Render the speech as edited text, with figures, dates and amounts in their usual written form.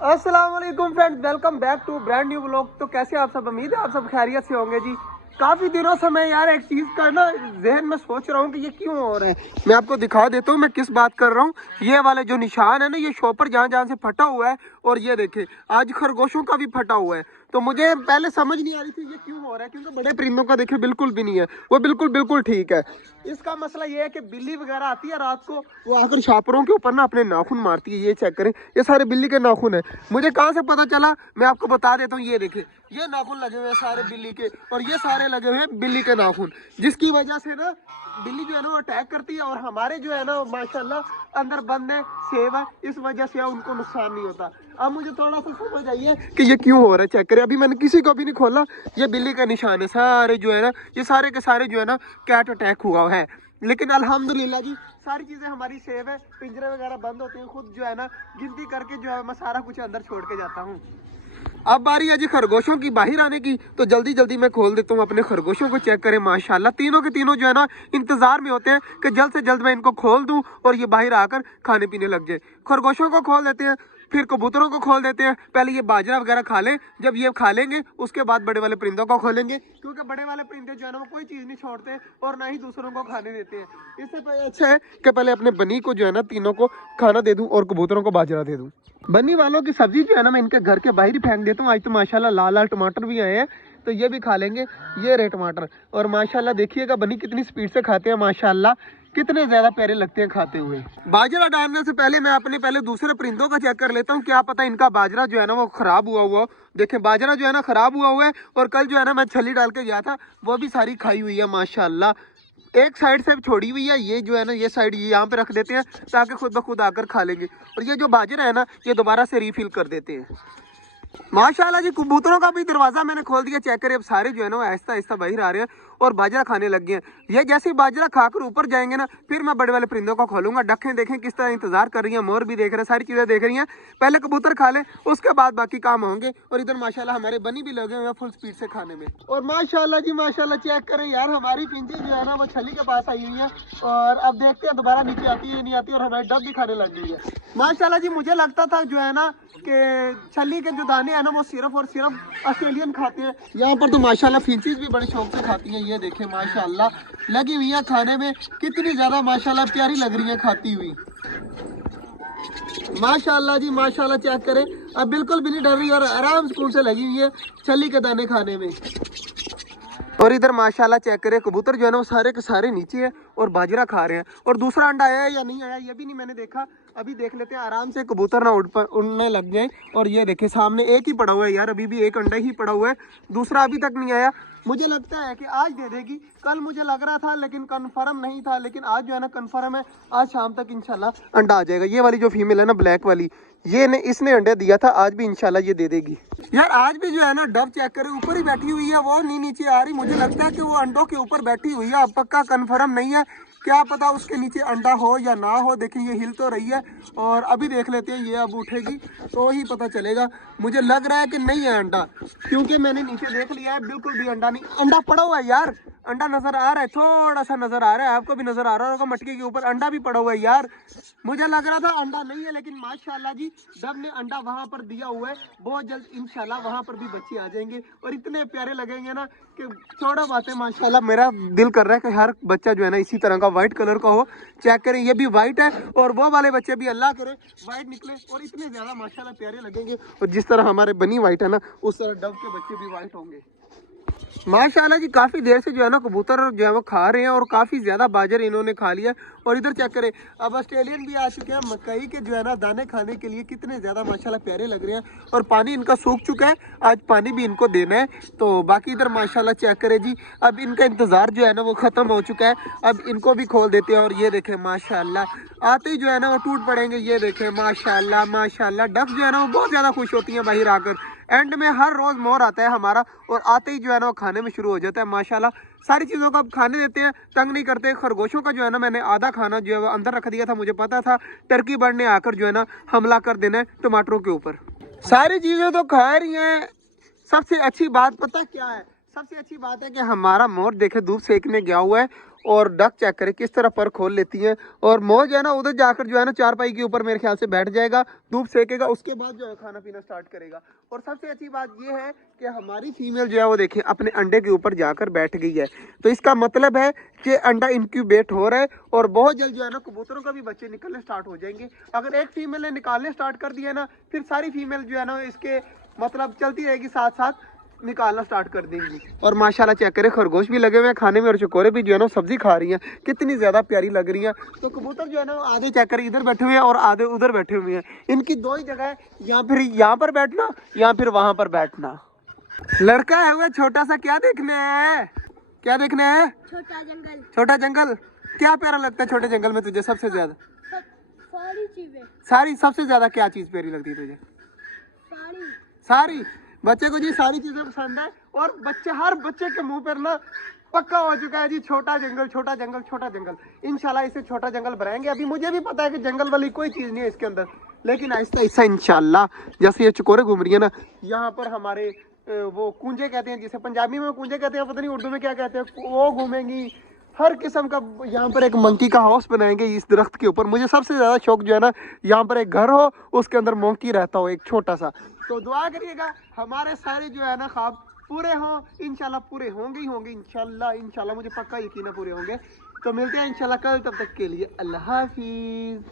अस्सलाम वालेकुम friends, welcome back to brand new vlog. तो कैसे आप सब, उम्मीद है आप सब खैरियत से होंगे जी। काफ़ी दिनों से मैं यार एक चीज़ का ना जहन में सोच रहा हूँ कि ये क्यों हो रहा है। मैं आपको दिखा देता हूँ मैं किस बात कर रहा हूँ। ये वाले जो निशान है ना, ये शॉपर जहाँ जहाँ से फटा हुआ है, और ये देखे आज खरगोशों का भी फटा हुआ है। तो मुझे पहले समझ नहीं आ रही थी ये क्यों हो रहा है, क्योंकि बड़े परिंदों का देखिए बिल्कुल भी नहीं है, वो बिल्कुल बिल्कुल ठीक है। इसका मसला ये है कि बिल्ली वगैरह आती है रात को, वो आकर छापरों के ऊपर ना अपने नाखून मारती है। ये चेक करें, ये सारे बिल्ली के नाखून है। मुझे कहाँ से पता चला, मैं आपको बता देता हूँ। ये देखे, ये नाखून लगे हुए हैं सारे बिल्ली के, और ये सारे लगे हुए हैं बिल्ली के नाखून, जिसकी वजह से ना बिल्ली जो है ना वो अटैक करती है। और हमारे जो है ना माशाल्लाह अंदर बंद है, सेव है, इस वजह से उनको नुकसान नहीं होता। अब मुझे थोड़ा सा समझ आइए कि ये क्यों हो रहा है। चेक करें, अभी मैंने किसी को भी नहीं खोला, ये बिल्ली का निशान है सारे जो है ना, ये सारे के सारे जो है ना कैट अटैक हुआ है। लेकिन अल्हम्दुलिल्लाह जी सारी चीज़ें हमारी सेव है, पिंजरे वगैरह बंद होते हैं। खुद जो है ना गिनती करके जो है मैं सारा कुछ अंदर छोड़ के जाता हूँ। अब बारी है जी खरगोशों की बाहर आने की, तो जल्दी जल्दी मैं खोल देता हूँ अपने खरगोशों को। चेक करें माशाल्लाह, तीनों के तीनों जो है ना इंतजार में होते हैं कि जल्द से जल्द मैं इनको खोल दूं और ये बाहर आकर खाने पीने लग जाए। खरगोशों को खोल देते हैं, फिर कबूतरों को खोल देते हैं। पहले ये बाजरा वगैरह खा लें, जब ये खा लेंगे उसके बाद बड़े वाले परिंदों को खोलेंगे, क्योंकि बड़े वाले परिंदे जो है ना वो कोई चीज़ नहीं छोड़ते और ना ही दूसरों को खाने देते हैं। इससे पहले अच्छा है कि पहले अपने बनी को जो है ना तीनों को खाना दे दूं और कबूतरों को बाजरा दे दूं। बन्नी वालों की सब्जी जो है ना मैं इनके घर के बाहर ही फेंक देता हूँ। आज तो माशाल्लाह लाल लाल टमाटर भी आए हैं, तो ये भी खा लेंगे। ये रहे टमाटर, और माशाल्लाह देखिएगा बन्नी कितनी स्पीड से खाते हैं, माशाल्लाह कितने ज्यादा प्यारे लगते हैं खाते हुए। बाजरा डालने से पहले मैं अपने पहले दूसरे परिंदों का चेक कर लेता हूँ, क्या पता इनका बाजरा जो है ना वो खराब हुआ हुआ। देखें बाजरा जो है ना खराब हुआ है, और कल जो है ना मैं छली डाल के गया था, वो भी सारी खाई हुई है माशाल्लाह। एक साइड से छोड़ी हुई है, ये जो है ना ये साइड ये यहाँ पे रख देते हैं ताकि खुद ब खुद आकर खा लेंगे। और ये जो बाजरा है ना ये दोबारा से रिफिल कर देते हैं। माशाल्लाह जी कबूतरों का भी दरवाजा मैंने खोल दिया। चेक करें, अब सारे जो है ना वो आहिस्ता आहिस्ता बाहर आ रहे हैं और बाजरा खाने लग गए हैं। ये जैसे ही बाजरा खाकर ऊपर जाएंगे ना, फिर मैं बड़े वाले परिंदों को खोलूंगा। डखें देखें किस तरह इंतजार कर रही हैं, मोर भी देख रहे हैं, सारी चीजें देख रही हैं। पहले कबूतर खा लें, उसके बाद बाकी काम होंगे। और इधर माशाल्लाह हमारे बनी भी लगे हुए हैं फुल स्पीड से खाने में। और माशाल्लाह जी माशाल्लाह चेक करें यार, हमारी पिंजी जो है ना वो छली के पास आई हुई है, और अब देखते हैं दोबारा नीचे आती है नहीं आती, और हमारी डब भी खाने लग गई है माशाल्लाह जी। मुझे लगता था जो है ना कि छली के जो दाने हैं ना वो सिर्फ और सिर्फ ऑस्ट्रेलियन खाते हैं। यहाँ पर तो माशाल्लाह फिंचीज भी बड़े शौक से खाती हैं। ये देखें माशाल्लाह लगी हुई है खाने में, कितनी ज्यादा माशाल्लाह प्यारी लग रही है खाती हुई। माशाल्लाह जी माशाल्लाह चेक करें, अब बिल्कुल भी नहीं डर रही और आराम सुकून से लगी हुई है छली के दाने खाने में। और इधर माशाल्लाह चेक करें, कबूतर जो है ना वो सारे के सारे नीचे है और बाजरा खा रहे हैं। और दूसरा अंडा आया है या नहीं आया ये भी नहीं मैंने देखा, अभी देख लेते हैं आराम से, कबूतर ना उड़ने लग जाए। और ये देखे सामने एक ही पड़ा हुआ है यार, अभी भी एक अंडा ही पड़ा हुआ है, दूसरा अभी तक नहीं आया। मुझे लगता है कि आज दे देगी, कल मुझे लग रहा था लेकिन कंफर्म नहीं था, लेकिन आज जो है ना कंफर्म है, आज शाम तक इंशाल्लाह अंडा आ जाएगा। ये वाली जो फीमेल है ना ब्लैक वाली, ये ने इसने अंडे दिया था, आज भी इंशाल्लाह ये दे देगी। यार आज भी जो है ना डब चेक करे ऊपर ही बैठी हुई है, वो नहीं नीचे आ रही। मुझे लगता है कि वो अंडों के ऊपर बैठी हुई है, अब पक्का कंफर्म नहीं है, क्या पता उसके नीचे अंडा हो या ना हो। देखिए ये हिल तो रही है, और अभी देख लेते हैं, ये अब उठेगी तो ही पता चलेगा। मुझे लग रहा है कि नहीं है अंडा, क्योंकि मैंने नीचे देख लिया है, बिल्कुल भी अंडा नहीं। अंडा पड़ा हुआ है यार, अंडा नजर आ रहा है, थोड़ा सा नजर आ रहा है, आपको भी नजर आ रहा होगा, मटके के ऊपर अंडा भी पड़ा हुआ है यार। मुझे लग रहा था अंडा नहीं है, लेकिन माशाल्लाह जी डब ने अंडा वहां पर दिया हुआ है। बहुत जल्द इंशाल्लाह वहां पर भी बच्चे आ जाएंगे और इतने प्यारे लगेंगे ना कि छोड़ो बातें। माशाल्लाह मेरा दिल कर रहा है कि हर बच्चा जो है ना इसी तरह का व्हाइट कलर का हो। चेक करें, ये भी व्हाइट है, और वो वाले बच्चे भी अल्लाह करे व्हाइट निकले, और इतने ज्यादा माशाल्लाह प्यारे लगेंगे। और जिस तरह हमारे बनी व्हाइट है ना, उस तरह डब के बच्चे भी व्हाइट होंगे माशाल्लाह जी। काफ़ी देर से जो है ना कबूतर जो है वो खा रहे हैं, और काफ़ी ज़्यादा बाजरे इन्होंने खा लिया। और इधर चेक करें, अब ऑस्ट्रेलियन भी आ चुके हैं, मकई के जो है ना दाने खाने के लिए कितने ज़्यादा माशाल्लाह प्यारे लग रहे हैं। और पानी इनका सूख चुका है, आज पानी भी इनको देना है। तो बाकी इधर माशाल्लाह चेक करें जी, अब इनका इंतज़ार जो है ना वो ख़त्म हो चुका है, अब इनको भी खोल देते हैं। और ये देखें माशाल्लाह आते ही जो है ना वो टूट पड़ेंगे। ये देखें माशाल्लाह माशाल्लाह, डक जो है ना वो बहुत ज़्यादा खुश होती हैं बाहर आकर। एंड में हर रोज़ मोर आता है हमारा, और आते ही जो है ना वो खाने में शुरू हो जाता है माशाल्लाह। सारी चीज़ों को अब खाने देते हैं, तंग नहीं करते। खरगोशों का जो है ना मैंने आधा खाना जो है वो अंदर रख दिया था, मुझे पता था टर्की बर्ड ने आकर जो है ना हमला कर देना है टमाटरों के ऊपर। सारी चीज़ें तो खा रही हैं, सबसे अच्छी बात पता क्या है, सबसे अच्छी बात है कि हमारा मोर देखे धूप सेकने गया हुआ है और डक चेक करे किस तरह पर खोल लेती है। और मोर जो है ना उधर जाकर जो है ना चारपाई के ऊपर मेरे ख्याल से बैठ जाएगा, धूप सेकेगा, उसके बाद जो है खाना पीना स्टार्ट करेगा। और सबसे अच्छी बात ये है कि हमारी फीमेल जो है वो देखे अपने अंडे के ऊपर जाकर बैठ गई है। तो इसका मतलब है कि अंडा इंक्यूबेट हो रहा है और बहुत जल्द जो है ना कबूतरों का भी बच्चे निकलने स्टार्ट हो जाएंगे। अगर एक फीमेल ने निकालने स्टार्ट कर दिया ना, फिर सारी फीमेल जो है ना इसके मतलब चलती रहेगी, साथ साथ निकालना स्टार्ट कर देंगी। और माशाल्लाह चेक करें खरगोश भी लगे हुए हैं खाने में और चकोरे भी जो है ना सब्जी खा रही हैं, कितनी ज़्यादा प्यारी लग रही हैं। तो कबूतर जो है ना आधे चेक करें इधर बैठे हुए हैं और आधे उधर बैठे हुए हैं। इनकी दो ही जगह है, या फिर यहाँ पर बैठना या फिर वहाँ पर बैठना। लड़का है हुआ छोटा सा, क्या देखना है, क्या देखना है? छोटा जंगल। छोटा जंगल क्या प्यारा लगता है छोटे जंगल में तुझे सबसे ज्यादा? सारी चीजें। सारी सबसे ज्यादा क्या चीज प्यारी लगती है तुझे? सारी। सारी बच्चे को जी सारी चीजें पसंद है। और बच्चे हर बच्चे के मुंह पर ना पक्का हो चुका है जी छोटा जंगल छोटा जंगल छोटा जंगल। इंशाल्लाह इसे छोटा जंगल बनाएंगे। अभी मुझे भी पता है कि जंगल वाली कोई चीज नहीं है इसके अंदर, लेकिन आहिस्ता आहिस्ता इंशाल्लाह जैसे ये चकोरे घूम रही है ना, यहाँ पर हमारे वो कूंजे कहते हैं जिसे पंजाबी में कूंजे कहते हैं, पता नहीं उर्दू में क्या कहते हैं, वो घूमेंगी। हर किस्म का यहाँ पर एक मंकी का हाउस बनाएंगे इस दरख्त के ऊपर। मुझे सबसे ज़्यादा शौक जो है ना यहाँ पर एक घर हो, उसके अंदर मंकी रहता हो एक छोटा सा। तो दुआ करिएगा हमारे सारे जो है ना ख्वाब पूरे हों, इंशाल्लाह पूरे होंगे ही होंगे, इंशाल्लाह इंशाल्लाह मुझे पक्का यकीन है पूरे होंगे। तो मिलते हैं इंशाल्लाह कल, तब तक के लिए अल्लाह हाफिज़।